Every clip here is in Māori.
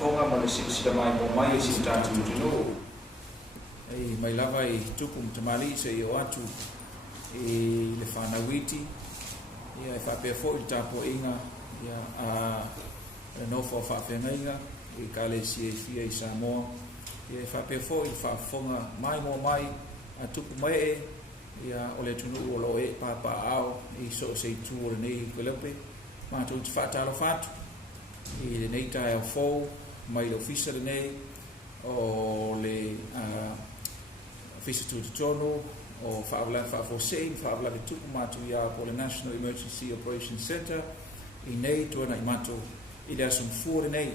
fonga ma le sila mai mo mai si tatu tino mai lava I tupu mtamali se I o atu le whanawiti ia e whapea fo I tapo inga ia a nofo o whawhengainga I kale fia I Samoa ia e whapea fo I whafonga mai mo mai a tupu mai ia o le tunu o lo e papa ao I so se tu o nei kelepe ma tu te whatalo whatu I le nei tae o fo mai le ofisa le nei o le ofisa tu tono o whaawala whaafosei whaawala le tupu matu ia po le National Emergency Operations Center I nei Tuanaimato I le aso mfua le nei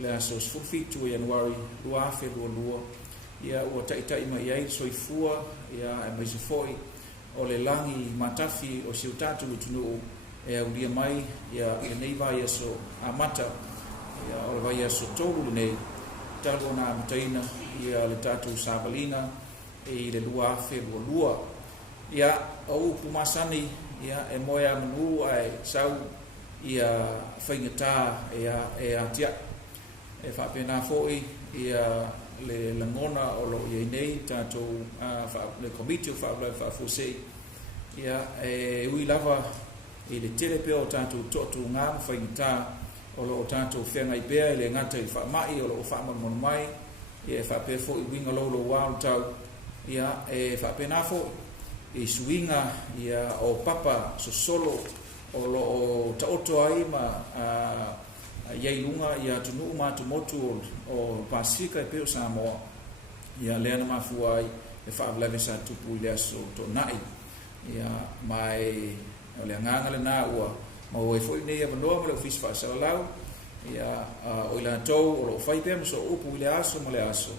le aso sfufitu Januari luafe lua ia ua taitai ma iai soifua ia e maise foi o le langi matafi o siutatu le tunu e ulia mai ia I nei vai aso amata ia o le vai aso tolu le nei talo na mataina ia le tatu sabalina I le luafe lua ia o upu masani ia e moia manu ai sau ia whaingata ia e atia e whapena foi ia le langona o lo ia nei tātou le komiti o whaafosei ia e ui lava I le telepe o tātou totu ngā whaingata o lo tātou whenga I bea I le ngata I whaamai o lo whaamamon mai ia e whapea fo I winga lo wāu tau ia e whapena fo I suinga ia o papa so solo o lo o taoto ai ma iai lunga ia tunu matu motu o Pasifika I peo Samoa ia lea na mafua ai e whaavlewe sa tupu I lea so tonai ia mai o lea nganga le nā ua ma ue fo I nei a vanoa ma le ofisi whaasalalau ia o ila tau o lo whaipea ma so upu I le aso ma le aso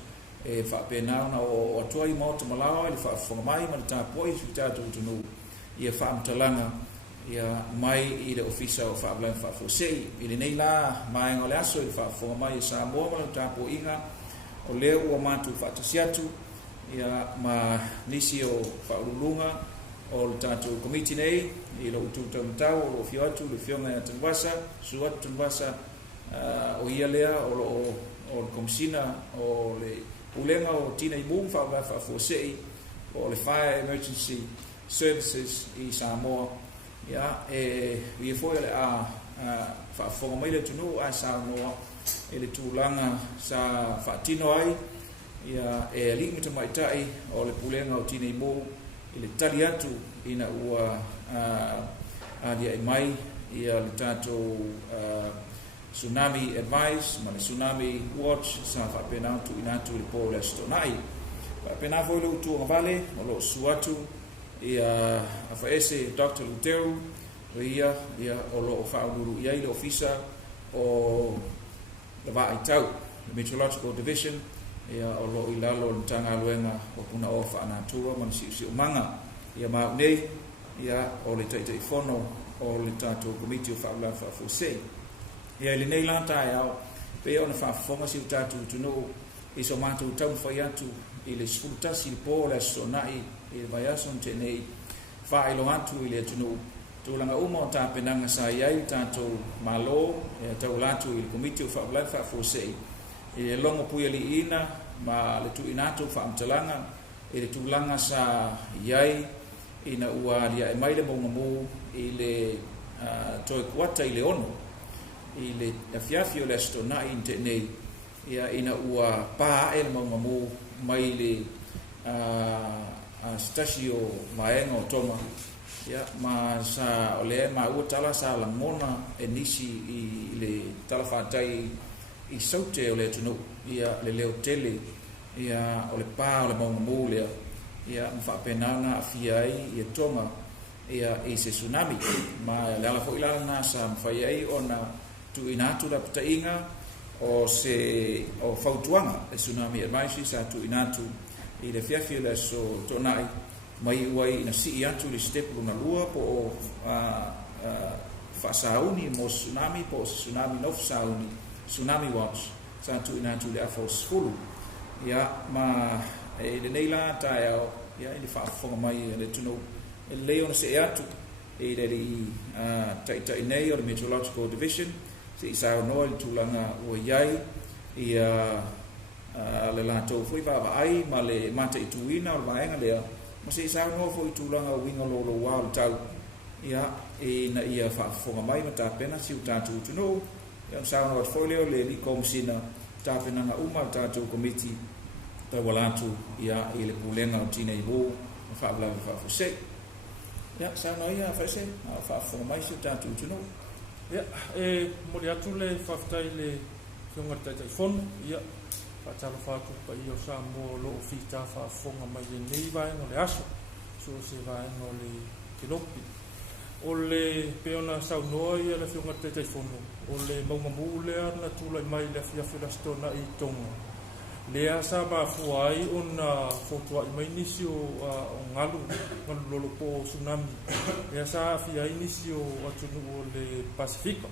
e whaapena na o atua I mauta malawa I le whaafonga mai ma le tāpoi I tātou tunu ia whaamtalanga ia mai I le ofisa o whaablan whaafosei I le nei la mai ngole aso I le whaafonga mai I Samoa ma le tāpo inga o leo ua matu whaatasiatu ia ma nisi o whaurulunga o le tātou komiti nei I lo ututa mtau o lo fio atu le fionga ya Tanuvasa suatu Tanuvasa o ia lea o le komisina o le ulenga o tina I mung whaafosei o le Fire Emergency Services I Samoa ia e ia foi le a whaafonga mai le tunu a Samoa e le tūlanga sa whaatino ai ia e limita mai tai o le pulenga o tina I mung I le tali atu ina ua alia I mai ia le tātou Tsunami Advice ma le Tsunami Watch sa whapena tu inatu I le po le Tonai whapena foi le utu ngavale o lo suatu ia Afaese Dr. Luteru ia o lo whaururu ia I le ofisa o le Vaitau the Meteorological Division ia o lo I lalo le tanga luenga o puna o whaanatua ma si umanga ia mau nei ia o le taitai fono o le tātou komiti o whaula whaafosei ia le nei lantai au pe ona whaafonga si tātou tunu I so mātou tau whai atu I le sfultasi le po le sonai I le vaiason te nei whaelo atu I le tunu tūlanga uma o tāpenanga sa iai tātou malo e tau latu I le komiti o whaula whaafosei I le longo puia li ina ma le tuinato whaamtalanga I le tūlanga sa iai ina ua lia e mai le mongamu I le toi kuata I le ono I le afiafi o le Tonai in te nei ia ina ua pā e le mongamu mai le stasi o maenga o Tonga ia ma sa o le ma ua tala sa la mona e nisi I le tala whātai I saute o le tunu ia le leo tele ia o le pā o le mongamu lea ia mwhapenana a fiai I Tonga ia I se tsunami ma le ala fo ilala na sa mwhai ai o na tu inatu la patainga o fautuanga e tsunami advisory sa tu inatu I le fiafi le so tonai mai uai ina si atu le stepu na lua po o whasauni mo tsunami po tsunami no whasauni tsunami watch sa tu inatu le afos fulu ia ma e le neila tae au ia I le whaafonga mai le tunu e leo na se atu e le taitai nei o le Meteorological Division se I sao noa I tūlanga ua iai ia le latou foi vaavaai ma le mataʻituina o le vaega lea ma se saunoa foʻi tulaga uiga loloā o le tau ia ina ia faafofoga mai ma tapena siu tatou tunuu ia saunoa atu foi lea o le likomasina tapenaga uma o tatou komiti taua latu ia i le pulega o tineivu ma faavalava faafosei ia saunoa ia Afaese faafofoga mai siu tatou tunuu ia moli atu le faafetai le fioga le taʻitaʻifono ia faatalo fatu pa i o Samoa loo fita faafofoga mai lenei vaega o le aso so se vaega o le kelopi o le peona saunoa ia le fioga le taʻitaʻifono o le maugamuu lea na tulaʻi mai le afiafi le asitonaʻi i Tonga lea sa mafua ai ona fotuaʻi mai nisi o galu lolo po tsunami lea sa afia ai nisi o atunuu o le pasifika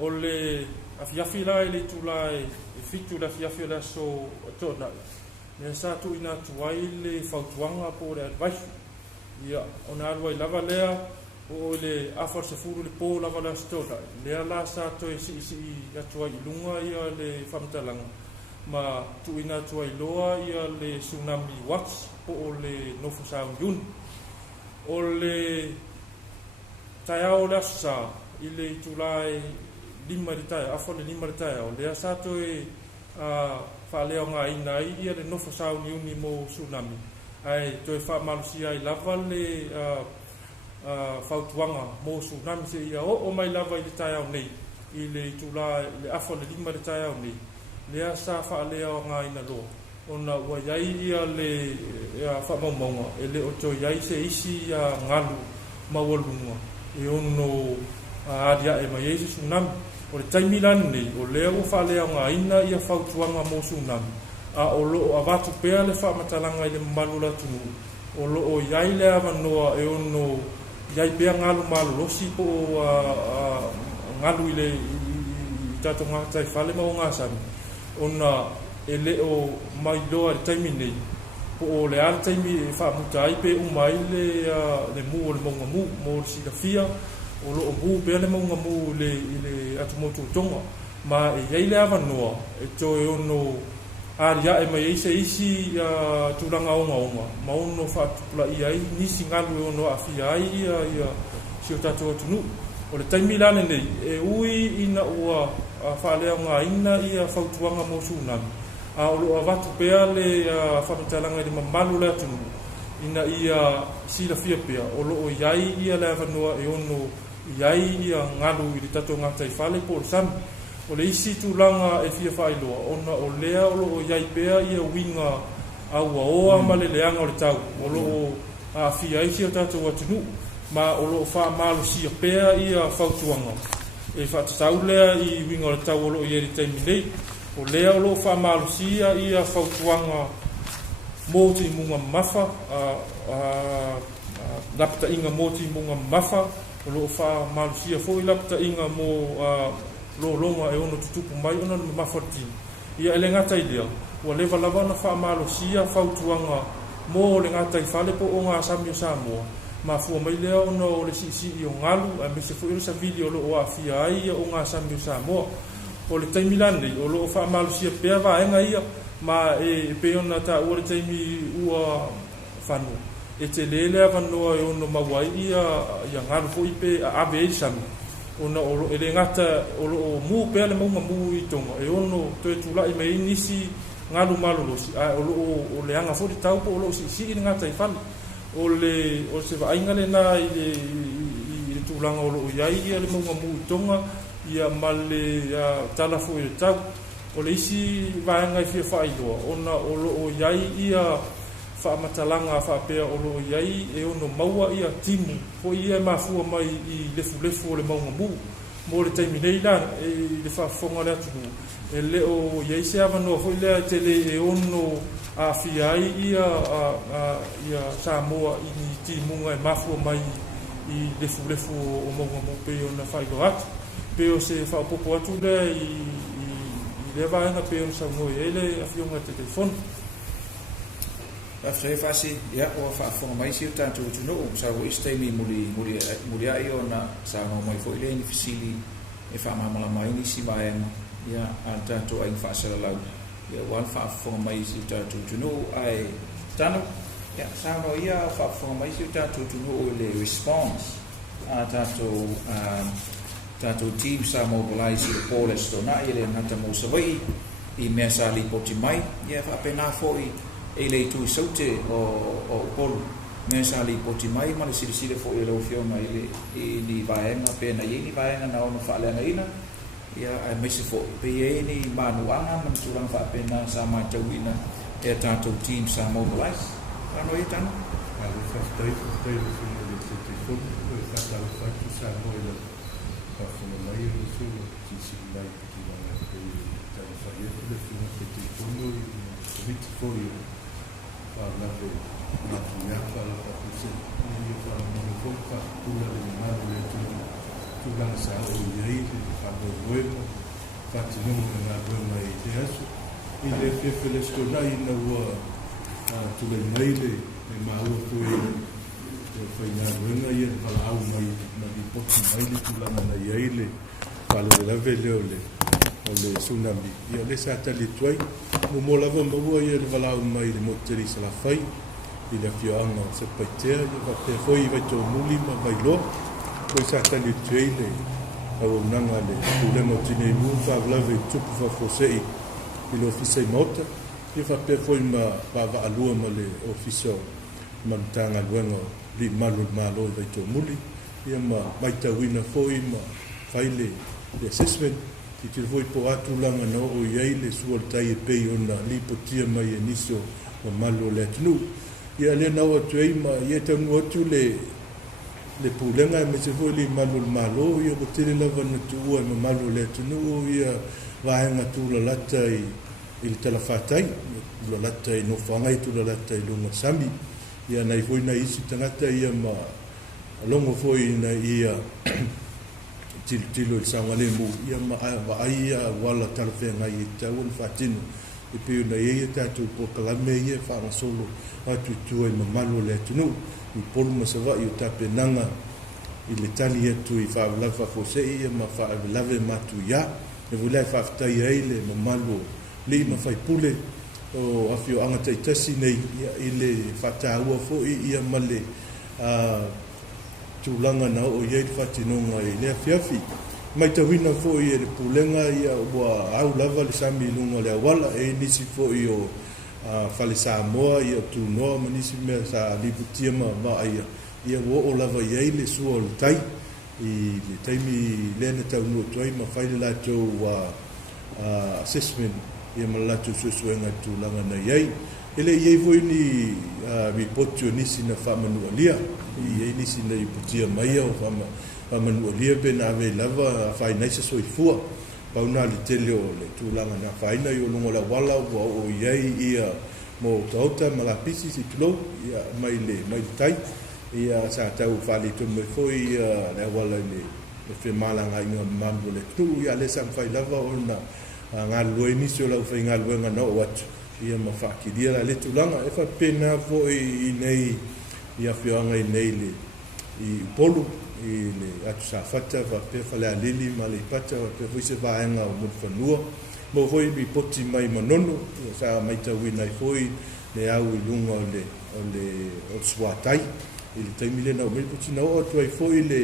o le afiafi la i le itula e fitu le afiafi o le aso toʻanaʻi lea sa tuuina atu ai le fautuaga po le advice ia ona alu ai lava lea o le afa le sefulu le pō lava le aso toʻanaʻi lea la sa toe siʻisiʻi atu ai i luga ia le faamatalaga ma tuuina atu ai loa ia le tsunami watch po o le nofo sauniuni o le taeao le aso sa i le itula e lima le tae afa le lima le tae o lea sa toe faaleaogāina ai ia le nofo sauniuni mo tsunami ai toe faamalosia ai lava le fautuaga mo tsunami seʻia o mai lava i le taeao nei i le itula le afa le lima le taeao nei lea sa faaleaogāina loa ona ua iai ia le faamaumauga e le o toe iai se isi galu maualuga e ono aliaʻe mai ai se tsunami o le taimi lani nei o lea ua faaleaogāina ia fautuaga mo tsunami a o loo avatu pea le faamatalaga i le mamalu le atunuu o loo iai le avanoa e ono iai pea galu malolosi po o galu i le tatou gataifale ma o gasami ona e leo mai loa le taimi nei po o le ala taimi e faamuta ai pe uma ai le mu o le maugamu mo le silafia o loo mu pea le maugamu i le atu mo tuutoga ma e iai le avanoa e toe ono aliaʻe mai ai se isi tulaga ogaoga ma ono faatupulaʻi ai nisi galu e ono aafia ai ia sio tatou atunuu o le taimi lane nei e ui ina ua faaleaogāina ia fautuaga mo tsunami a o loo avatu pea le faamatalaga i le mamalu le atunuu ina ia silafia pea o loo iai ia le avanoa e ono iai ia galu i le tatou gataifale po o le sami o le isi tulaga e fia faailoa ona o lea o loo iai pea ia uiga auaoa ma le leaga o le tau o loo aafia ai sio tatou atunuu ma o loo faamalosia pea ia fautuaga e faatatau lea i uiga o le tau o loo iai le taimi nei o lea o loo faamalosia ia fautuaga mo timuga mamafa lapataʻiga mo timuga mamafa o loo faamalosia foʻi lapataʻiga mo lologa e ono tutupu mai ona le mamafa le tini ia e le gata i lea ua leva lava ona faamalosia fautuaga mo le gata i fale po o gasami o Samoa mafua mai lea ona o le siʻisiʻi o galu ae mese foʻi o le savili o loo aafia ai ia o gasami o Samoa o le taimi lani nei o loo faamalosia pea vaega ia ma e pe ona taʻua le taimi ua fanua e telē le avanoa e ono mauai ia galu foʻi pe ave ai le sami ona o e le gata o loo mu pea le maugamu i Tonga e ono toe tulaʻi mai ai nisi galu malolosi ae o loo o leaga foʻi le tau po o loo siʻisiʻi le gata i fale o le se vaaiga lenā i le tulaga o loo iai ia le maugamu i Tonga ia ma le tala foʻi le tau o le isi vaega i fia faailoa ona o loo iai ia faamatalaga faapea o loo iai e ono maua ia timu foʻi ia e mafua mai i lefulefu o le maugamu mo le taimi nei la i le faafofoga le atunuu e leo iai se avanoa foʻi lea tele e ono aafia ai ia Samoa i ni timuga e mafua mai i lefulefu o maugamu pe ona faailoa atu pe o se faapopo atu lea i le vaega pe ona saunoa ai le afioga te telefoni After fasi ia o faafofoga mai siu tatou atunuu sa ua isi taimi muli aʻi ona saunoa mai foʻi lea ni fesili e faamamalama ai nisi vaega ia a tātou ai whaasalalau ia wan whaafonga mai si tātou tunu ai tanu ia sāno ia whaafonga mai si tātou tunu o le response a tātou team sa mobilize le poles tona i le ngata mo savai i mea sa li poti mai ia whaapena foi e le tui saute o polu mea sa li poti mai ma le sirisire foi e lau fiona i ni vaenga pena i ni vaenga na ono whaaleanga ina ia ai mese foi pe e ni manuanga man tulang whaapena sa mai tauina e tātou team sa mobilize ano i tanu? Ale whastai le fina le te fonu e whatau whatu sa moi le whawhana mai e le funu ki si mai ki wanga e tau whaieta le fina te fonu i witi foi o whanave na fuiapa la whakuse i o whanamana fonu whakula le manu le tunu tūlanga sa o iei le whanoruema whatinunga e ngā ruema i te asu i le whewhele stonai na ua tule nei le maua koe e whai ngā ruenga i e whala au mai na i poti mai le tūlanga na iei le whalo le lave leo o le tsunami i o le sa tali tuai mo lava maua i e le whala au mai le moteri sa la whai i le whioanga se paitea i wa pe hoi i vai tō muli ma vai loa koe sa tali tuai le au nanga le tūlenga tine i mū whawlawe tupu whawhosei i le ofisa i mota i fa pe foi ma va alua ma le ofisa ma tanga luenga li malu malo vai to muli ia ma mai tawina foi ma faile le assessment ki te foi po atu langa no o iei le suol tai e pei ona li potia mai e niso ma malo le tunu ia le na o tuei ma ia tanu atu le pulenga me se foi li malu malo ia ko tele lava na tua ma malo le tunu ia vaenga tu la lata il talafatai lo lata i no fanga i tu la lata i lunga sami ia nei foi na isi tangata ia ma longo foi na ia tilo il sangale mu ia ma ai wala talfenga i tawon fatino e pe na ia tatu po kalame ia fa solo atu tu e mamalo le tunu i polu ma sava i tape nanga i le tali tu i fa lava fo se ia ma fa lave matu ya e volai fa tai ai le mamalo le ma fai pule o afio anga tai tasi nei i le whataua fo ia male tūlanga na o iei whatinonga i lea whiawhi mai tawina fo i le pulenga ia ua au lava le sami lunga le awala e nisi fo i o whale Samoa ia tūnoa ma nisi mea sa liputia ma ia o lava iei le sua o le tai i le taimi lena taunua tuai ma whaile la tau assessment ia malatu susuenga tūlanga na iei. Ele iei voi ni ripoti o nisi na whamanualia. Iei nisi na iputia mai o whamanualia pe na ave lava whainaisa soifua. Pauna li tele o le tūlanga na whaina i o lungo la wala o iei ia mo tauta malapisi si tulo ia mai le tai. Ia sa tau whale tume foi ia le wala le whemalanga inga mambo le tu ia le sang whai lava o na ngā lua nisi o lau whai ngā lua ngā nao atu ia ma whakidia la le tūlanga e wha pena fo i nei ia whioanga i nei le i polu i le atu sa whata wha pe whale a lili ma le pata wha pe whuise whaenga o mudu whanua mo hoi mi poti mai manono ia sa maita wina i hoi le au i lunga o le swatai i le taimile na o mele poti na o atu ai hoi le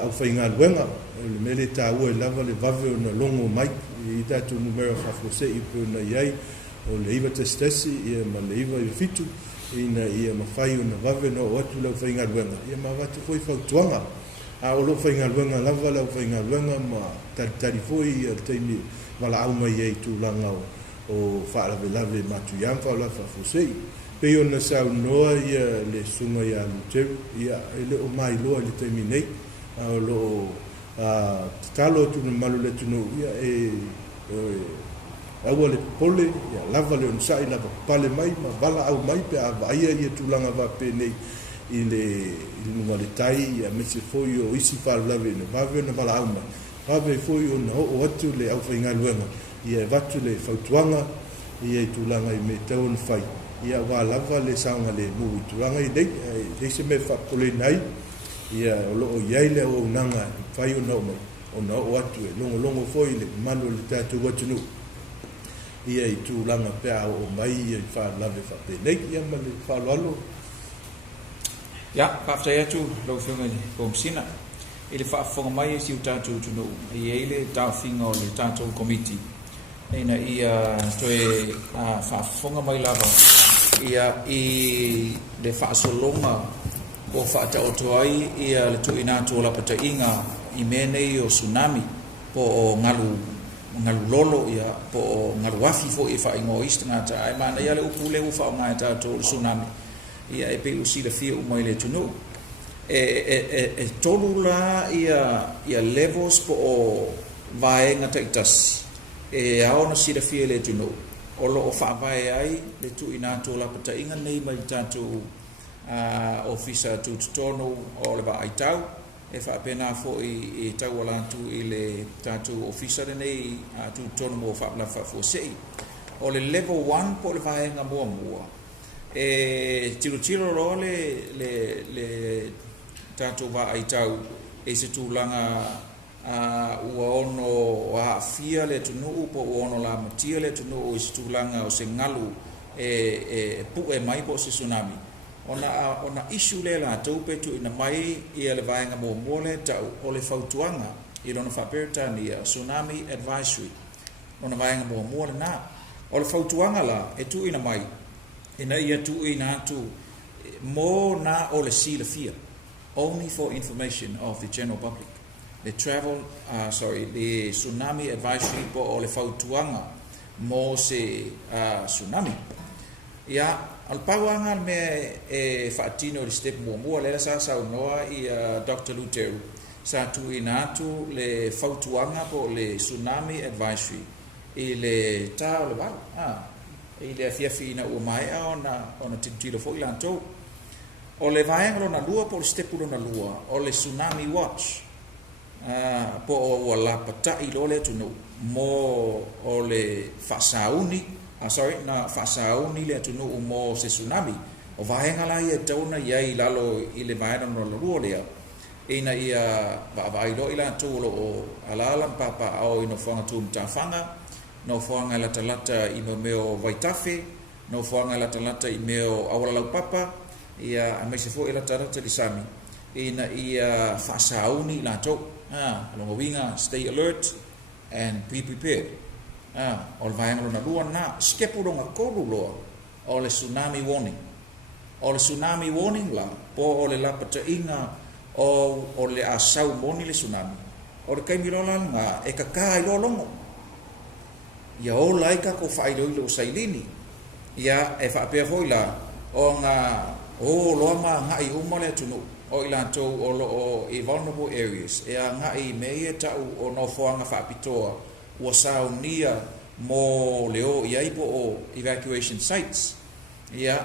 au whai ngā luenga le mele tā ua e lava le vave o na longo mai i tatu numera whafose i peo na iai o le iwa testesi ia ma le iwa i fitu ina ia ma whai o na vave na o atu lau whai ngā luenga ia ma watu hoi whautuanga a o lo whai ngā luenga lava lau whai ngā luenga ma tari foi ia taimi wala au mai ei tūlanga o whaalawe lave matu iamwha la whafose pe o na sau noa ia le sunga ia Luteru ia ele o mai loa le taimi nei a o lo talo tu na malu le tunu ia aua le pole ia lava le unsai lava pale mai ma vala au mai pe avaia ia tūlanga va pe nei i le nunga le tai ia mese foi o isi whalave na vave na vala au mai vave foi o na o atu le au whainga luenga ia vatu le whautuanga ia i tūlanga i me tau na whai ia wā lava le saunga le mu i tūlanga i nei leise me whakole nai ia o loo iai le o nanga whai o nao mai ona o atu e longo foi le manu le tātou atunu. Ia I tūlanga pēa o mai ia I whālawe whapēnei ia ma le whālalo. Ia, whaftai atu, lau whiunga ni kōmsina. I le whaafonga mai e siu tātou tunu. I eile tāwhinga o le tātou komiti. Eina ia toe whaafonga mai lava. Ia I le whaasolonga o whaataotoai ia le tuinatu o lapata inga I menei o tsunami po o ngalu lolo ia po o ngalu afi fo I whaingo ista ngata ai mana ia le upu le ufa o ngai tātou le tsunami ia e pe usi le fia umai le tunu e tolu la ia levels po o vaenga taitasi e aona si le fia le tunu o lo o whaavae ai le tuinatu o lapata inga nei mai tātou ofisa tutono o le va aitau e whaapena fo I tau alantu I le tātou ofisa nei tutono mo whaapla whaafosei o le level 1 po le whaenga mua e tiro ro le tātou va aitau e se tūlanga ua ono a fia le tunu po ono la matia le tunu o se tūlanga o se ngalu e pu e mai po se tsunami ona issue le la tau petu ina mai ia le vaenga mo le tau o le fautuanga I lona whaperetani tsunami advisory ona vaenga mo le na o le fautuanga la e tu ina mai ina ia tu ina atu mo na o le sila fia only for information of the general public the the tsunami advisory po o le fautuanga mo se tsunami ia al pauanga me e faatino le step mo le sa noa I Dr. Luteru sa tu inatu le fautuanga po le tsunami advisory I le tau le ba I le fiafi na o mai ona titilo fo ilanto o le vaenga na lua po le step na lua o le tsunami watch po o la pata I lo le tunu mo o le fasauni na fasauni le tunu mo se tsunami o vaenga la ia tauna ia I lalo I le vaenga no lua lea ina ia vai lo ila tolo o alala papa au ino fanga tu mtafanga no fanga la talata I meo vaitafe no fanga la talata I meo awala lau papa ia amese fo ila talata disami ina ia fasauni la to longo winga stay alert and be prepared o le vaenga lona lua na skepulonga kolu loa o le tsunami warning la po o le lapata inga o le asau moni le tsunami o le kaimirola nga e kaka I lolongo ia o laika ko whailoilo sailini ia e whaapea hoila o nga o loa ma ngai umale tunu o ilanto o lo o vulnerable areas e a ngai mea tau o no foanga whaapitoa ua saunia mo leo iai po o evacuation sites ia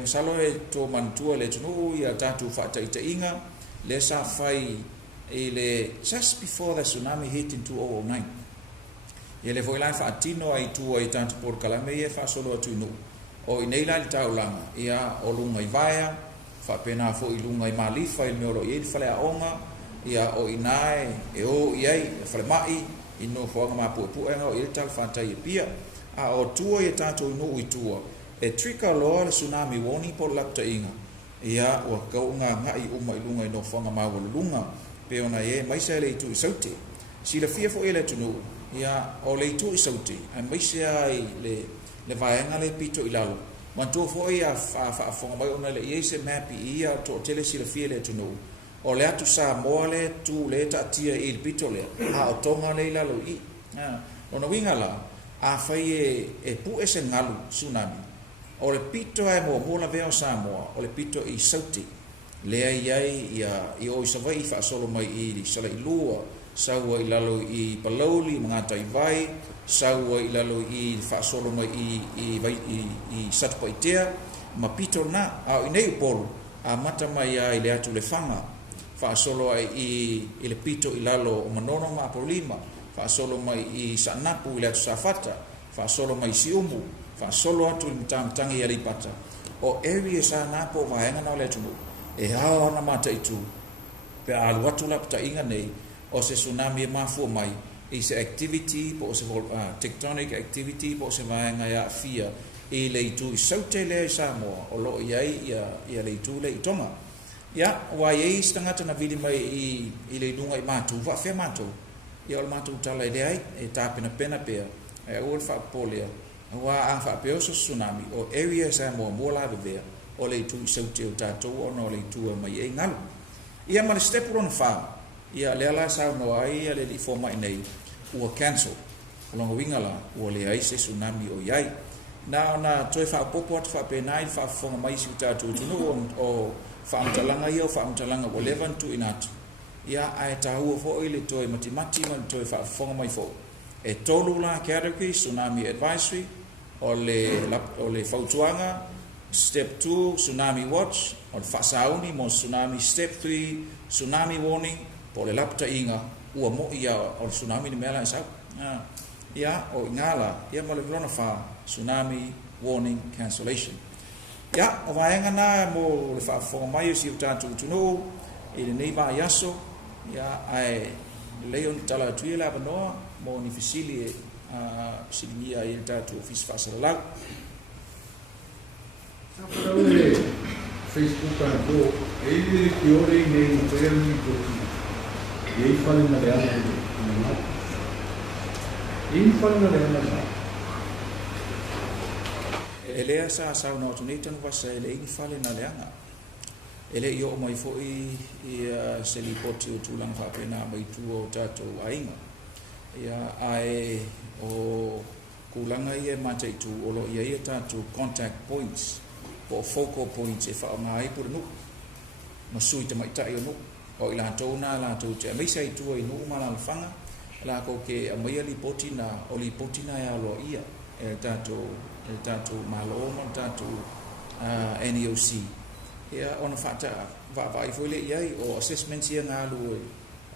masalo e to mantua le tunu ia tatu whaataita inga le sa fai le just before the tsunami hit in 2009 ia le voila whaatino ai tu ai tantu por kalame ia whaasolo atu inu o ineila le taulanga ia o lunga I vaia whapena fo I lunga I malifa I meolo I whale aonga ia o inae e o iai whale mai ino whanga mapu e puenga o il tal whantai Apia a o tua I tātou inu I tua e trika loa le tsunami warning po lapta inga ia ua kaunga ngai uma I lunga ino whanga maua lunga pe ona e maisa le itu I saute si la fia fo ele tunu ia o le itu I saute a maisa I le vaenga le pito I lalo mantua fo ia whaafwanga mai ona le iei se mapi ia to tele si la fia le tunu o le atu Samoa le tu le tatia I le pito le a o Tonga le lalo I ona winga la a fai e pu e se ngalu tsunami o le pito e mo la veo Samoa o le pito I sauti lea iai I o isawai I whaasolo mai I sala I lua saua I lalo I palauli mangata I vai saua I lalo I whaasolo mai I satpa I tea ma pito na a inei upolu a mata mai I le atu le whanga whaasolo ai I le pito I lalo o manono ma apolima whaasolo mai I sanapu I le atu safata whaasolo mai siumu whaasolo atu I mtamtangi I alipata o area sa napo vaenga na le tunu e hao na mata I tu pe alu atu la pata inga nei o se tsunami mafu mai i se activity po se tectonic activity po se vaenga ya Apia i le tu saute le Samoa o lo iai ia le tu le Tonga ya wa ye stangata na vili mai i le dunga i matu va fe matu ia o matu tala le ai e tapena pena pea e o fa polia wa a fa pe so tsunami o area Samoa mo la be o le tu saute o tato o no le tu mai e ngalu ia ma le step on fa ia le ala sa no ai ia le forma nei ua cancel longo wingala ua le ai se tsunami o iai na toi fa popo at fa pe nai fa fonga mai si tato tunu o fa amtalanga ia fa amtalanga o levan tu inatu ia ai tahu fo ile toi mati man toi fa fonga mai fo e tolu la category tsunami advisory o le fautuanga step 2 tsunami watch o fa sauni mo tsunami step 3 tsunami warning po le lapta inga ua mo ia o tsunami ni mela sa ia o ngala ia mo le vrona fa tsunami warning cancellation ia o vaenga na mo le fa fo mai si utatu tunu i le nei va yaso ia ai leon tala tuila no mo ni fisili silimia i tatu office fa sala sa pole Facebook kan ko e le kiore nei fermi ko ei fale na reale no ei fale na reale elea sa no tu nei Tanuvasa ele i fale na leanga ele io mai fo i se li poti o tu lang fa pena mai tu o tato ainga ia ai o kulanga ia mate tu o lo ia tato contact points po focal points e fa mai por no masui te mai tai no o ila tona la tu te mai sai tu i no mala fanga la ko ke mai li poti na o li poti na ya lo ia e tato malo mo tato NEOC ia ona fata va foi le ia o assessment ia ngalu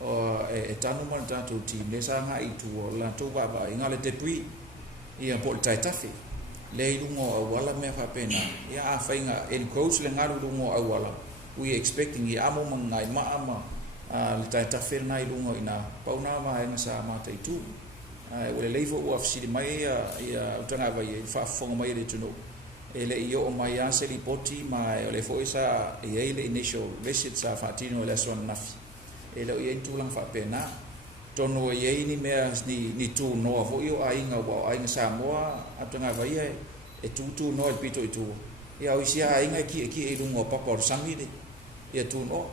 o e tanu mo tato team le sa nga i tu o la to va ngale debris ia po tai tafi le lungo wala me fa pena ia a fainga en coach le ngalu lungo wala we expecting ia amo mangai ma le tai tafi na lungo ina pauna ma ina sa ma tai tu o le leifo o afsiri mai ia utanga vai fa fonga mai le tuno ele io mai a se li poti mai o le fo isa ele initial visit sa fatino le son nafi ele o ia tulang fa pena tono ye ni me ni tu no fo io ainga wa ainga Samoa utanga vai e tu no e pito i tu ia o sia ainga ki e lungo papa sangi ni ia tu no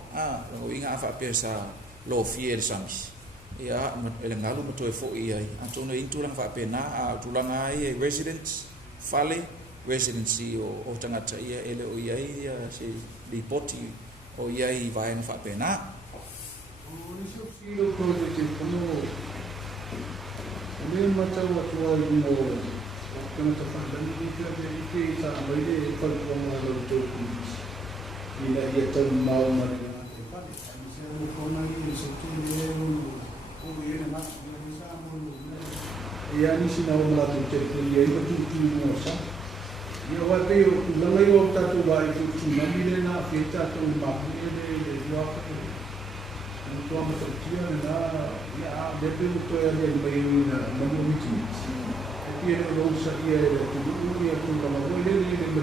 o inga fa pesa lo fiel sangi ia ele ngalu mo to fo ia antono intulang fa pena tulanga ai residents fale residency o tangata ia ele o ia se lipoti o ia I vai na fa pena o ni so filo ko te kono o me mata wa tua I no kana ta fa dani ni ke sa mai de ko ko mo lo to ni la ia tan mau ma ni pa ni se mo ko na ni so tu ni o ye na ni sa mo ia ni sina o la tu te ia ko tu mo sa io va te o la mai o tatu vai tu Tsunami le na feta to ma le io no to ma to tia na ia de pe to ia le mai na mo mi ti e pia no sa ia tu ia tu ma mo le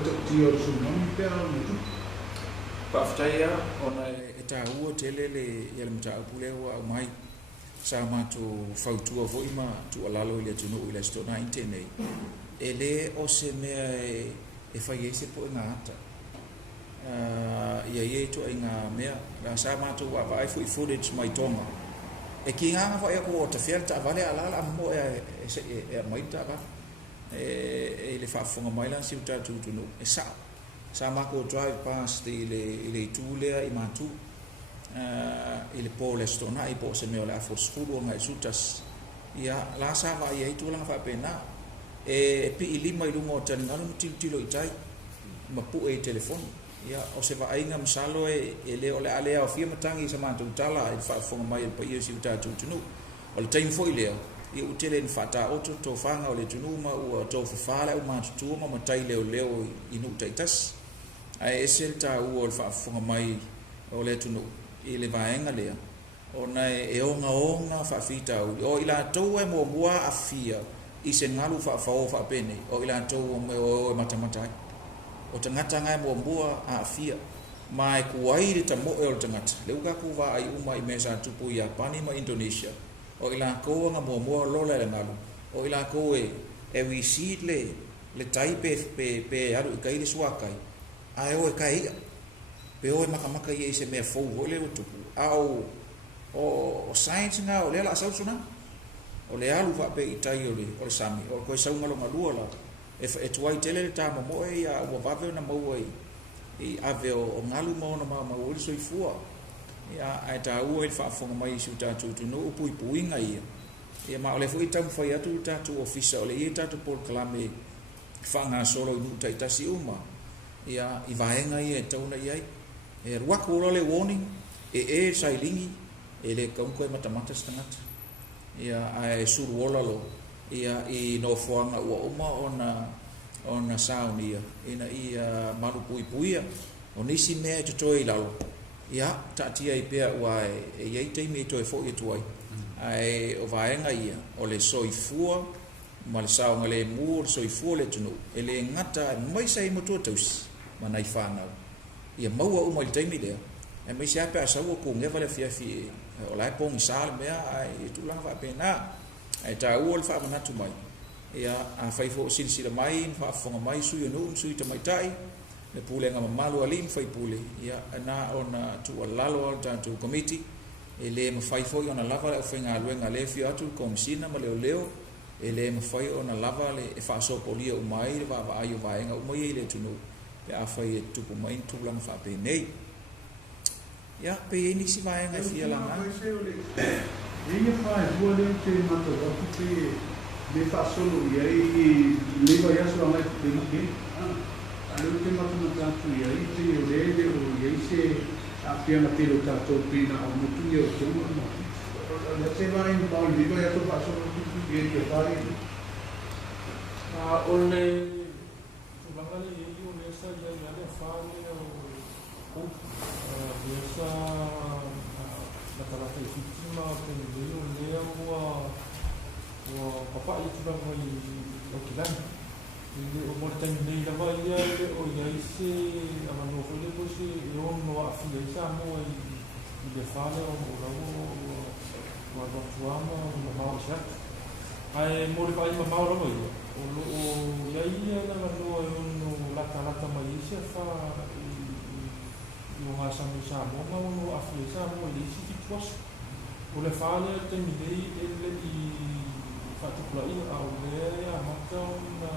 to tia o Tsunami pe no paftaia ona eta uo telele ia le mata pule o mai sa ma tu fautua voima tu alalo ile tunu ile sto 19 nei ele o se mea e faiese po ngata ia ye to inga mea la sa ma tu wa vai footage mai Tonga e ki nga fa e ko te felta vale ala mo e mai ta ba e le fa fonga mai la si uta tu no e sa ma ko drive past le tule I matu il pole stona I po se me la fo scudo ngai sutas ia la sa va ia tu la fa pena e pi lima I lungo tan ngal tilo itai ma pu e telefon ia o se va ainga msalo e le ole ale o fia matangi sa ma tu tala I fa fonga mai pa ia si uta tu no o le time foi leo I utele fata auto to fanga o le tunu ma o to fala o ma tu ma tai leo I nu taitas ai eselta o fa fonga mai o le tunu I le vaenga lea ona e onga whaafita o i lātou e mua afia i se ngalu whaafao whaapene o i lātou o matamatai o tangata ngai mua afia mai kuai le tamo e o tangata leu ka kuwa ai uma i mesa tupu i Apani ma Indonesia o i lākou nga mua lola le ngalu o i lākou e wisi le tai pe aru i kai le suakai ai o e kai pe o e makamaka i se mea fou o le o tupu au o science nga o le la sau suna o le alu va pe itai o le sami o ko sa ngalo ngalua la e tuai tele le tama mo e a o va ve na mo e ave o ngalu mo na ma o le soifua ia ai ta u e fa fonga mai su ta tu no pui nga ia e ma o le foi tam foi atu ta tu ofisa o le ia ta tu por klame fa nga solo i tai ta si uma ia i vaenga ia tauna ia e rua ko le warning e sailingi e le kaunko e matamata stangata ia ai suruola lo ia i no foanga ua uma ona saunia ina ia maru puipuia o nisi mea te toi lalo ia tatia i pea ua e iei teimi toi fo i tuai ai o vaenga ia o le soifua ma le saonga le mua o le soifua le tunu e le ngata mai sai motua tausi manai whanau ia maua uma i teimi lea e mai se ape asau o ko ngewa le fiafi o lai pong sale mea ai tu langa fa pena ai ta u le fa manatu mai ia a fai fo silsila mai fa fonga mai sui no sui te mai tai le pule nga malu alim fai pule ia ana ona tu lalo al tu committee e le ma fai fo ona lava o fenga luenga le fi atu komsina ma leo e le ma fai ona lava le e fa so polia o mai va ayo vaenga o mai le tunu pe a fai tu po mai tu langa fa pe nei ya pe ini si vaenga fia langa ia fai bua le te mato o te le fa solo ia i le vai aso mai te muke alu te mato na tatu ia i te o ia se Apia na telo tato pina o mutu ia o tuma le se vai in pau li vai aso fa solo ia te fai o le tuvale i o le sa ia le fale o esa la talata i fitima pe leo o papa i tu vai o kilan le o morta nei la vai o ia ise ama no foi le posi o no afia isa mo i le fale o tuama o ma sa ai mo le vai ma o ia la no la talata mai ise fa o nga Samoa ma o Afaese mo le si tuas o le fale te midei ele i fatukula i au le a mata na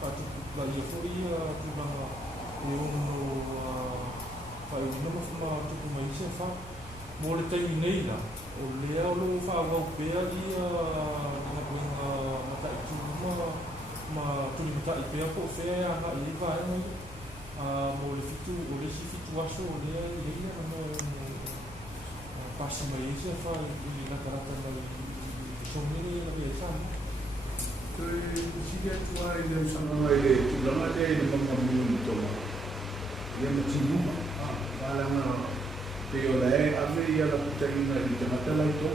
fatukula i foi tu na e no fa no mo fa tu mai se fa mo le te nei la o le au lo fa o pe i na ko mata i tu ma tu ni mata i pe ko fe na i va mo le fitu o le si fitu aso o le ia no pasi mai se fa i la karata na somini la via sa ko si dia tua ile sana ile tu lama de ile mama mu to ia mo timu ala na te o le ave ia la putina i te mata la to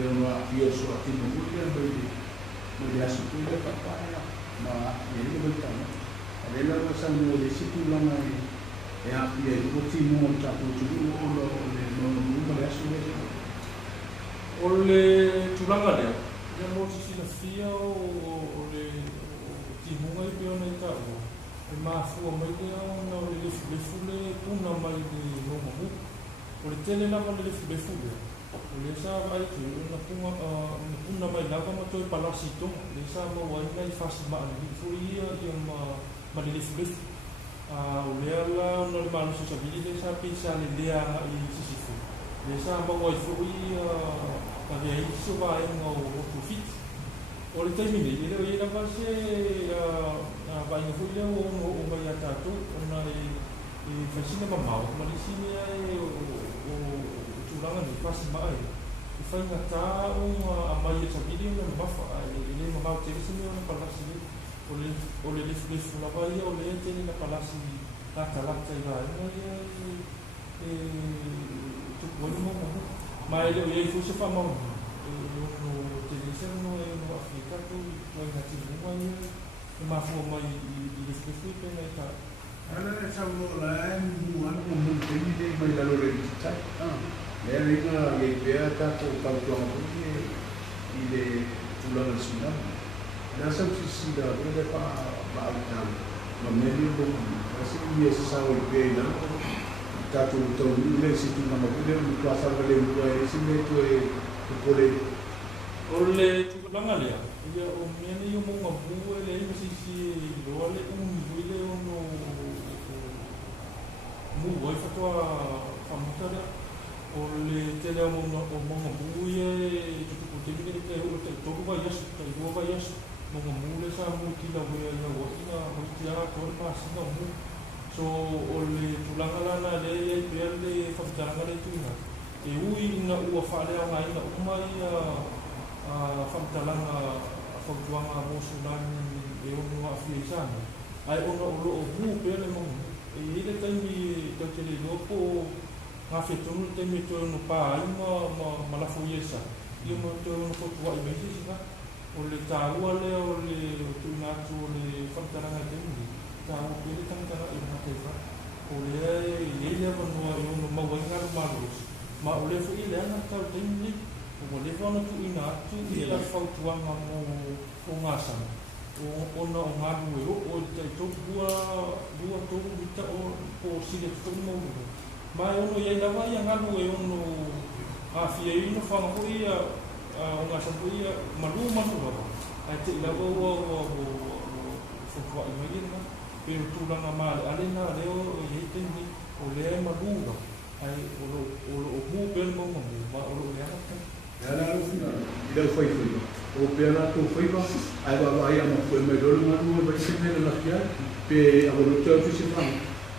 ia no io so atimu ia mo le asu tu le papa ma ia le volta Ela va sanno le situlanga e Apia i poti mo ta putu o le no le asu o le tulanga le ia mo si la fia o le timunga i Petone ta o e mafu o mai le na le fule puna mai de no mo o le tele na le fule o le sa ai ke na puna mai na ma to palasito le sa mo wa i fasi ma ni furia i ma le fule o le ala no le malu sa bili le sa pisa le lea i sisifu le sa mo wa i fui pa ve i so va en o fit o le termine ile o ina va se va in fui le o mai ata tu na i fasina ma mau ma le sini ai o tulanga ni fasi mai i fai na ta o mai sa bili no ma fa ile ma mau te sini o pa la sini o le lifu la vai o le tene na palasi la talata i vai e tu poi mo mai le ye fu se fa mo no televisión no Africa tu no na ti mo ni ma fu mai i se fu pe na ta Ana sa mo la mu an mo te ni de mai la lore di ta le ringa le bea ta ko pa ko ni le tulang Tsunami nasa si da le pa ba ta ma me ni bo asi ni sa o pe na ta tu le si tu na mo le ni ko sa le mo e si me to e ko le ole tu langa le ya o me ni yo mo bu le si lo le le no mu voi fatwa famutara ole tele mo bu ye tu ko te ni ke o te to ba yes te do ba yes mo le sa mu ti la we ya wo ina ho ti ya ko pa si no mu so ole tu langa la le pe le famutara le tu na e ui na u fa le nga ina u mai famutara fautuanga mo Tsunami e o no Afaese ai ona o bu pe le mo e ile taimi te le lopo nga fetonu taimi to no pa ai ma la foiesa io mo to no foto ai mesi sa o le taua le o le Tuanaimato o le fantaranga taimi tau pe le tangara e na te fa o le ile mo no Mauga ma o le fo ile na tau taimi o le fa no Tuanaimato i la fautuanga mo o ngasa ona o ngā rue o te tōku bua tōku mita o sile tōku mau mai ono iai lawa ia ngā rue ono awhia ino whanga ko ia o ngā sampo ia maru manu rawa ai te ilawa o whakua i mai ina pero tūranga maale alena leo iei teni o lea maru rawa ai o mu pēr mau mamu ma o lea nata Era no final, ida foi o pela to foi ba ai ba ai ama foi me do no no vai ser me na kia pe a lo to fi sin fam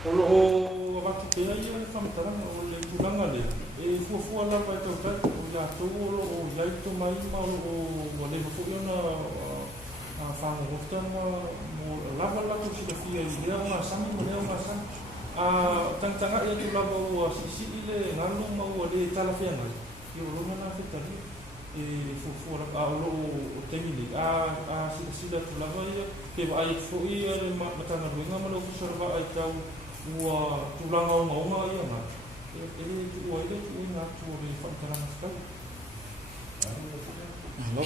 o va que ia ia fam tara o le tulanga le e fu la pa to ta o ya to o ya to mai ma o le fu na a fa o tanga mo la si de fia i le ma sa mo le ma sa a tanga ia tu la o si ile ngalo ma o le tala fia ngai io lo na te tali e fu a lo o temi a si da tu la vai che vai fu ia ma tanga ruinga ma lo fu serva ai tau ua tu la nga ia ma e tu o ile tu na tu ri fa tanga sta Hello.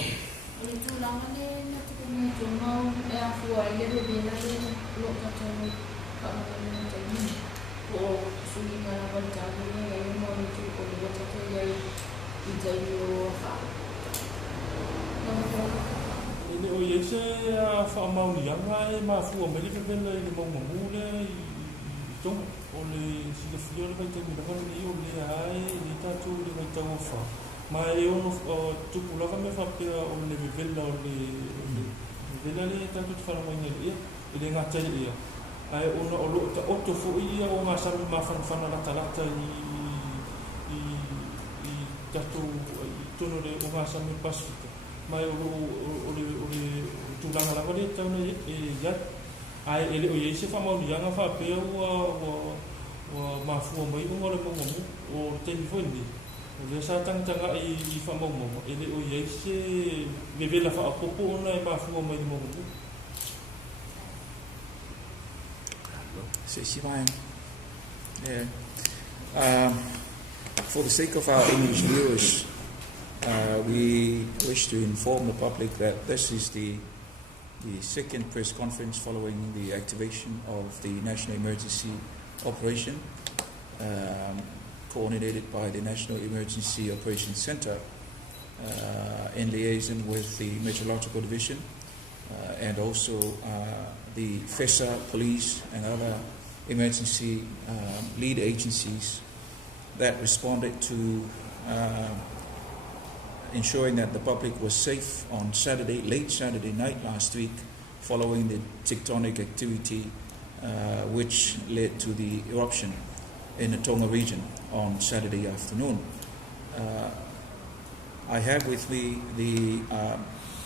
Ini tu la ne na tu ni tu mau e a fu ai le be na le lo ka tu ka ma le ta ni o su ni na ba ta ni e mo ni tu ko le ta ke ia Ele o yese a fa mau ni anga e ma fu o mele pe le mo mo le Tonga o le si le fio le vai te mi le o le ai ni ta tu le vai ta o fa ma e o tu pula ka me fa pe o le vela o le vela le ta tu fa mo ni le nga tele ia ai o no o lo ta o to fu ia o nga sa ma fa na la talata tatu tono le o ngasa me pasifika mai o tulanga la vale tau e ya ai ele o yese fa mau yanga fa pe o ma fu mai o le mo o telefoni o le sa tanga i fa mau ele o yese bebe la fa popo na ma fu mai mo Si vai. For the sake of our English viewers, we wish to inform the public that this is the second press conference following the activation of the National Emergency Operation, coordinated by the National Emergency Operations Center in liaison with the Meteorological Division and also the FESA, police and other emergency lead agencies that responded to ensuring that the public was safe on late Saturday night last week, following the tectonic activity which led to the eruption in the Tonga region on Saturday afternoon. I have with me the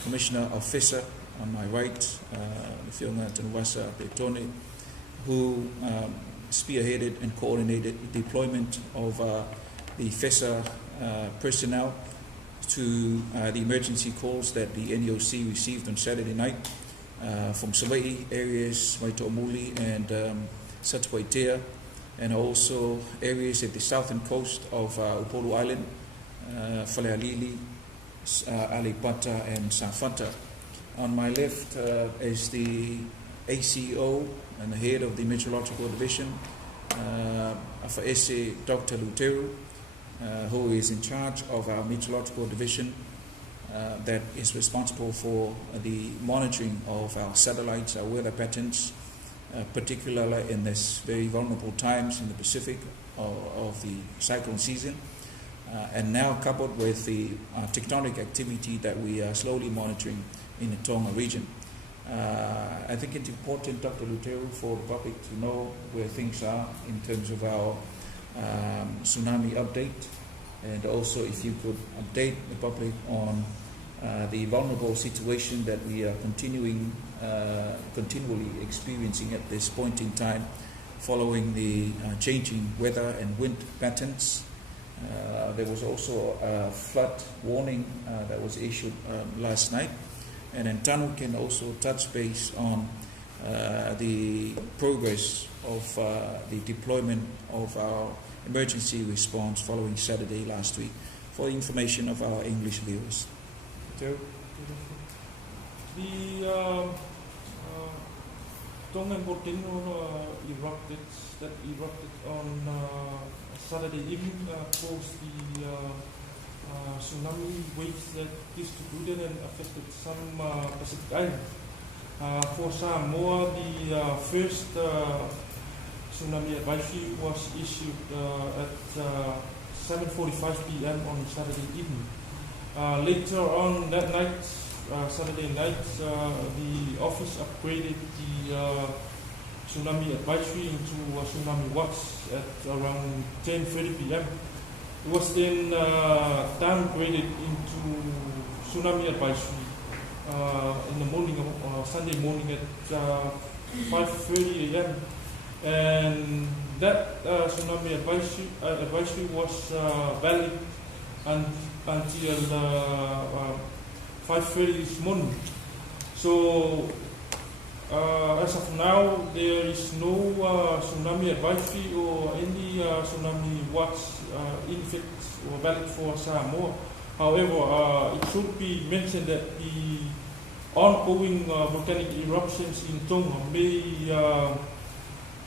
Commissioner of FESA on my right, Tanuvasa, Petone, who spearheaded and coordinated the deployment of the FESA personnel to the emergency calls that the NEOC received on Saturday night from Samoa areas, Waitomuli and Satwaitea, and also areas at the southern coast of Upolu Island, Falealili, Alipata and Safata. On my left is the ACEO and the head of the Meteorological Division, Afaese Dr. Luteru, who is in charge of our Meteorological Division that is responsible for the monitoring of our satellites, our weather patterns, particularly in this very vulnerable times in the Pacific of the cyclone season, and now coupled with the tectonic activity that we are slowly monitoring in the Tonga region. I think it's important, Dr. Luteru, for the public to know where things are in terms of our tsunami update, and also if you could update the public on the vulnerable situation that we are continually experiencing at this point in time following the changing weather and wind patterns. There was also a flood warning that was issued last night, and then Tanu can also touch base on the progress of the deployment of our emergency response following Saturday last week for the information of our English viewers. The Tonga volcano erupted on Saturday evening, caused the tsunami waves that distributed and affected some Pacific islands. For Samoa, the first tsunami advisory was issued at 7:45 p.m. on Saturday evening. Later on that night, Saturday night, the office upgraded the tsunami advisory into tsunami watch at around 10:30 p.m. It was then downgraded into tsunami advisory in the morning, Sunday morning at 5:30 a.m. And that tsunami advisory was valid until 5:30 this morning. So as of now, there is no tsunami advisory or any tsunami watch in effect or valid for Samoa. However, it should be mentioned that the ongoing volcanic eruptions in Tonga may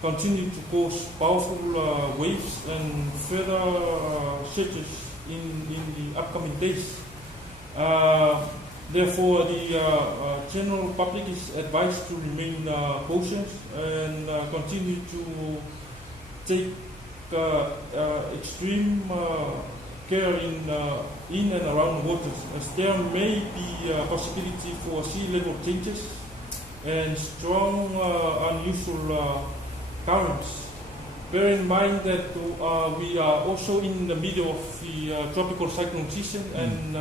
continue to cause powerful waves and further surges in the upcoming days. Therefore, the general public is advised to remain cautious and continue to take extreme care in and around waters, as there may be a possibility for sea level changes and strong, unusual currents. Bear in mind that we are also in the middle of the tropical cyclone season, and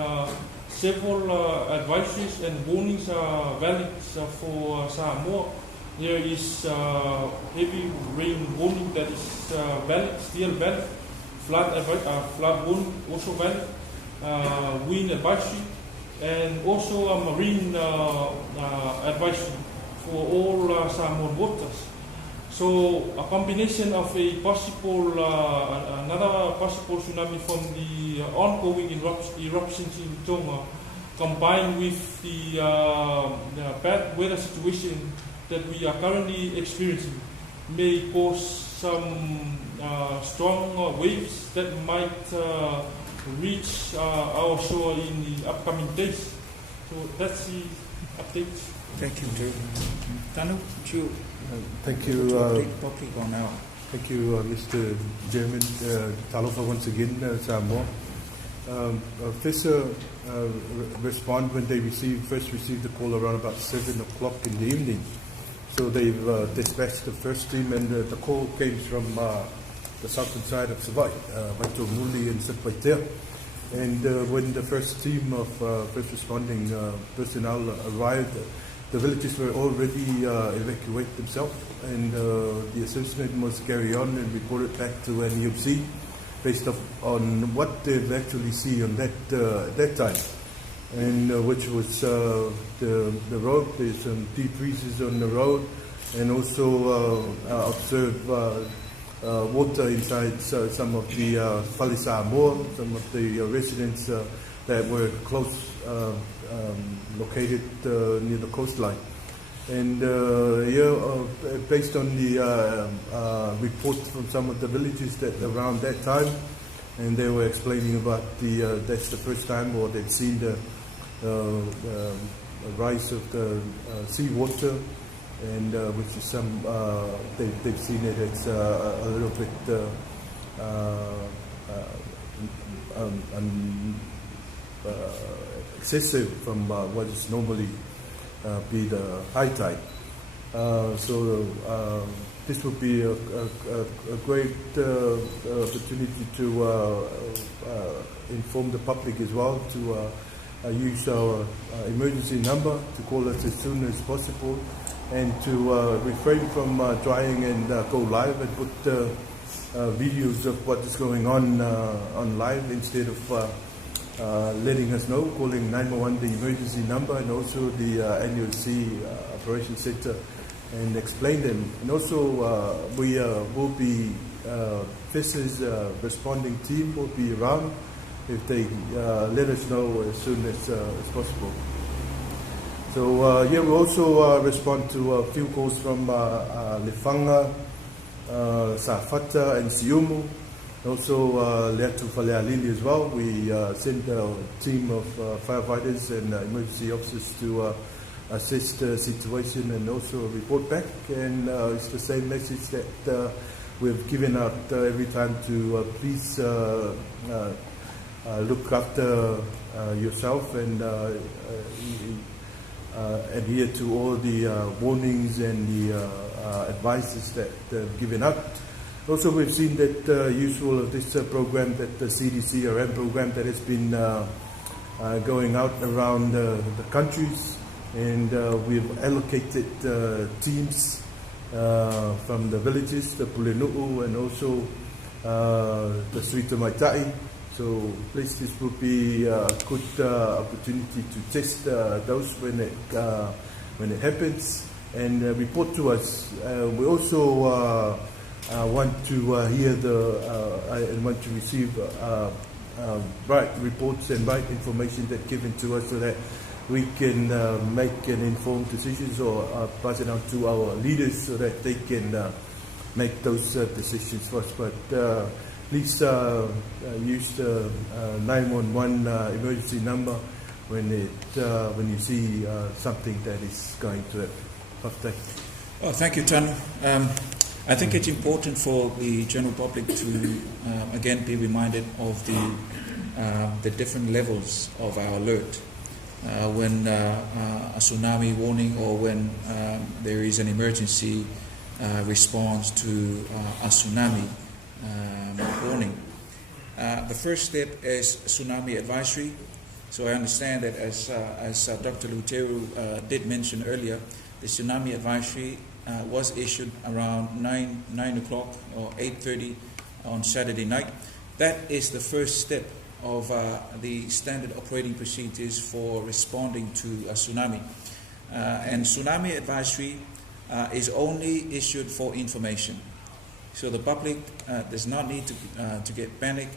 several advisories and warnings are valid for Samoa. There is heavy rain warning that is valid, still valid. Flood warning also valid. Wind advisory, and also a marine advisory for all Samoan waters. So a combination of a possible, another possible tsunami from the ongoing eruptions in Tonga, combined with the bad weather situation that we are currently experiencing, may cause some strong waves that might reach our shore in the upcoming days. So that's the update. Thank you, Drew. Tanu, would you thank you, Thank you, Mr. Chairman. Talofa once again, Samoa. FESA respond when they first received the call around about 7 o'clock in the evening. So they've dispatched the first team, and the call came from the southern side of Savai, Waitomuli and Satwaitea. And when the first team of first responding personnel arrived, the villages were already evacuated themselves, and the assessment was carried on and reported back to NEOC. based on what they've actually seen on that time, and which was the road. There's some deep freezes on the road, and also observe water inside some of the Samoa, some of the residents that were close, located near the coastline. And based on the reports from some of the villages that around that time, and they were explaining about that's the first time, or they've seen the rise of the seawater, and which is some they've seen it. It's a little bit excessive from what is normally be the high tide. So this would be a great opportunity to inform the public as well, to use our emergency number to call us as soon as possible, and to refrain from trying and go live and put videos of what is going on live, instead of letting us know, calling 911, the emergency number, and also the NEOC Operations Center, and explain them. And also we will be, FESA's responding team will be around if they let us know as soon as possible. So we'll also respond to a few calls from Lefanga, Safata and Siumu. Also, Faleata as well. We sent a team of firefighters and emergency officers to assess the situation and also report back. And it's the same message that we've given out every time to please look after yourself and adhere to all the warnings and the advices that they've given out. Also, we've seen that useful of this program, that the CDCRM program that has been going out around the countries, and we've allocated teams from the villages, the Pulenu'u, and also the Suita Maitai. So please, this will be a good opportunity to test those when it happens, and report to us. We also want to hear and want to receive right reports and right information that given to us, so that we can make an informed decisions, or pass it on to our leaders so that they can make those decisions for us. But please use the 911 emergency number when you see something that is going to happen. Oh, thank you, Tanu. I think it's important for the general public to again be reminded of the different levels of our alert. When a tsunami warning, or when there is an emergency response to a tsunami warning. The first step is tsunami advisory. So I understand that as Dr. Luteru did mention earlier, the tsunami advisory was issued around 9 o'clock or 8:30 on Saturday night. That is the first step of the standard operating procedures for responding to a tsunami. And tsunami advisory is only issued for information. So the public does not need to get panic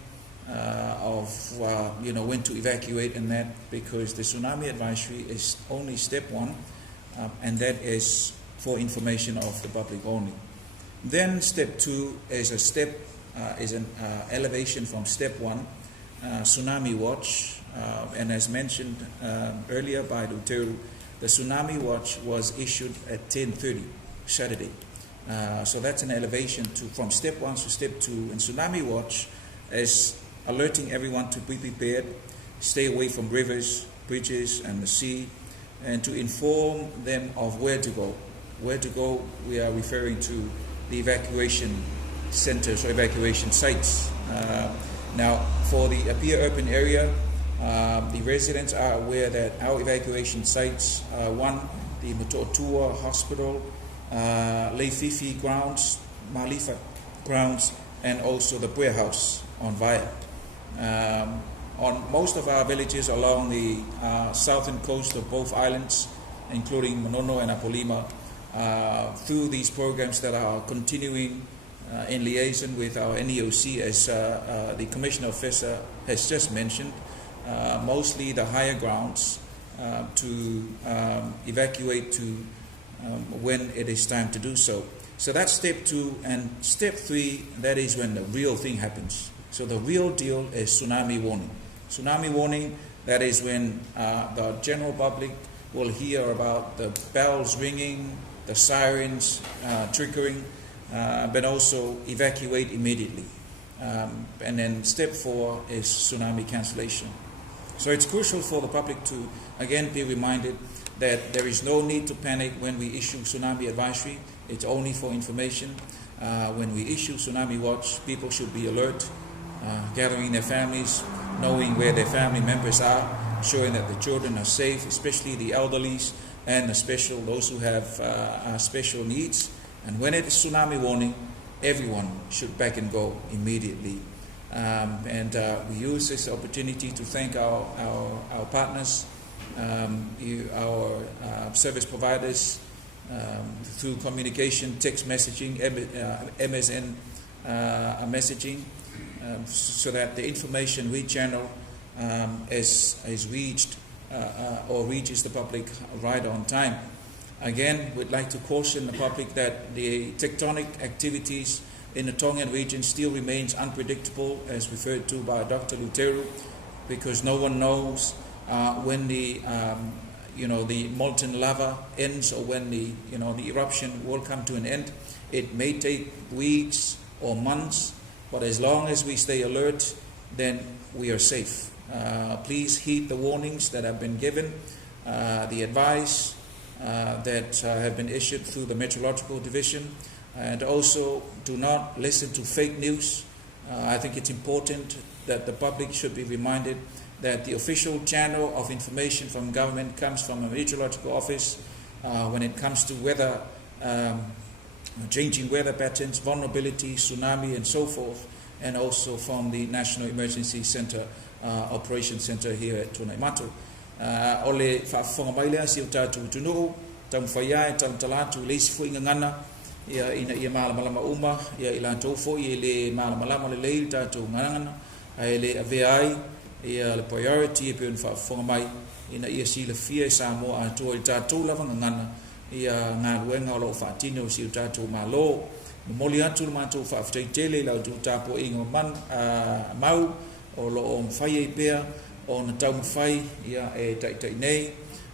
of when to evacuate and that, because the tsunami advisory is only step one, and that is for information of the public only. Then step two is an elevation from step one, tsunami watch, and as mentioned earlier by Luteru, the tsunami watch was issued at 10:30 Saturday. So that's an elevation from step one to step two. And tsunami watch is alerting everyone to be prepared, stay away from rivers, bridges, and the sea, and to inform them of where to go. Where to go, we are referring to the evacuation centers or evacuation sites. Now, for the Apia urban area, the residents are aware that our evacuation sites are one, the Meteorology Hospital, Leififi grounds, Malifa grounds, and also the warehouse on Vaya. On most of our villages along the southern coast of both islands, including Monono and Apolima, through these programs that are continuing in liaison with our NEOC, as the Commissioner of FESA has just mentioned, mostly the higher grounds to evacuate to when it is time to do so. So that's step 2. And step 3, that is when the real thing happens. So the real deal is tsunami warning. Tsunami warning, that is when the general public will hear about the bells ringing, the sirens triggering, but also evacuate immediately. And then step 4 is tsunami cancellation. So it's crucial for the public to, again, be reminded that there is no need to panic when we issue tsunami advisory. It's only for information. When we issue tsunami watch, people should be alert, gathering their families, knowing where their family members are, ensuring that the children are safe, especially the elderlies and those who have special needs. And when it is tsunami warning, everyone should back and go immediately. We use this opportunity to thank our partners, our service providers, through communication, text messaging, MSN messaging, so that the information we channel is reached or reaches the public right on time. Again, we'd like to caution the public that the tectonic activities in the Tongan region still remains unpredictable, as referred to by Dr. Luteru, because no one knows when the molten lava ends, or when the eruption will come to an end. It may take weeks or months, but as long as we stay alert, then we are safe. Please heed the warnings that have been given, the advice that have been issued through the Meteorological Division, and also do not listen to fake news. I think it's important that the public should be reminded that the official channel of information from government comes from a meteorological office when it comes to weather, changing weather patterns, vulnerability, tsunami, and so forth, and also from the National Emergency Center, Operations Center here at Tuanaimato. Ole whaafonga si o tātou tunuru, tam whaiai, tam talatu, leisi fo inga ngana, ia malamalama uma, ia ila tōfo, ia le malamalama le leil tātou ngana, ai le aveai, ia le priority e peun whaafonga mai, ina ia sila fia Samoa atua i tātou lava ngana, ia ngā ruenga o lau whaatino si o tātou malo, moli atu le mātou whaaftei lau tu tāpo inga mau, o lo o mwhai e pēr, o na tau mwhai, ia e tai nei,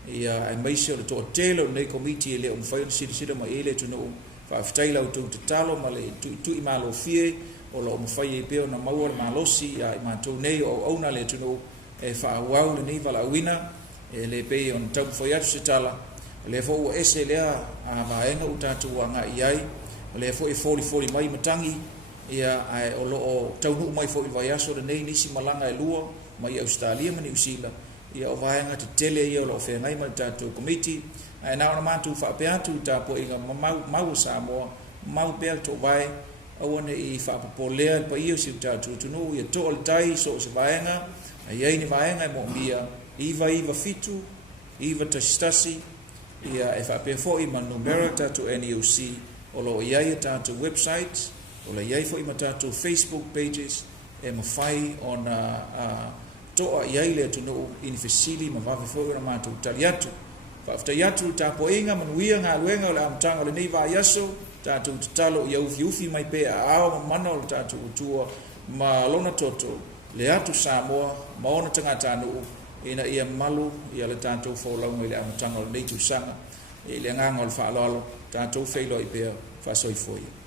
ia e maise o le toa tēlo nei komiti e le o mwhai o sida ma e le tunu whaaftei lau tu te talo ma le tu i malo fie, o lo o mwhai e pēr na maua le malosi, ia i mātou nei o auna le tunu e whaawau le nei wala wina, e le pei o na tau mwhai atu se tala, le fo ua ese lea a maenga utatu wa ngā iai, le fo e foli mai matangi, ia ai o lo o taunu mai fo i vai aso le nei nisi malanga e lua mai Australia ma New Zealand, ia o vaenga te tele ia o lo whengai mai tātou komiti, ai nao na mātou whaapeatu tāpo inga mau Samoa, mau pēr tō vai, awane i whaapapolea pa ia si tātou tunu, ia tō al tai so se vaenga, ai ei ni vaenga e mo mia, iwa fitu, iwa tasitasi, ia e whaapea fo i ma numera tātou NEOC, o lo iai tātou websites, o le iai fo i ma tātou Facebook pages, e mawhai o na toa iai le tunu ini fesili ma wawe fo i na mātou tali atu. Whaaftai atu tāpo inga manuia ngā luenga o le amtanga o le nei vai aso, tātou tatalo i ufi mai pe a ao ma mana o le tātou utua ma lona toto, le atu Samoa, ma ona tanga tānu, ina ia malu, ia le tātou whaulaunga i le amtanga o le nei tūsanga, i le nganga o le whaalalo, tātou whailo i pēr, whaasoi fo ia.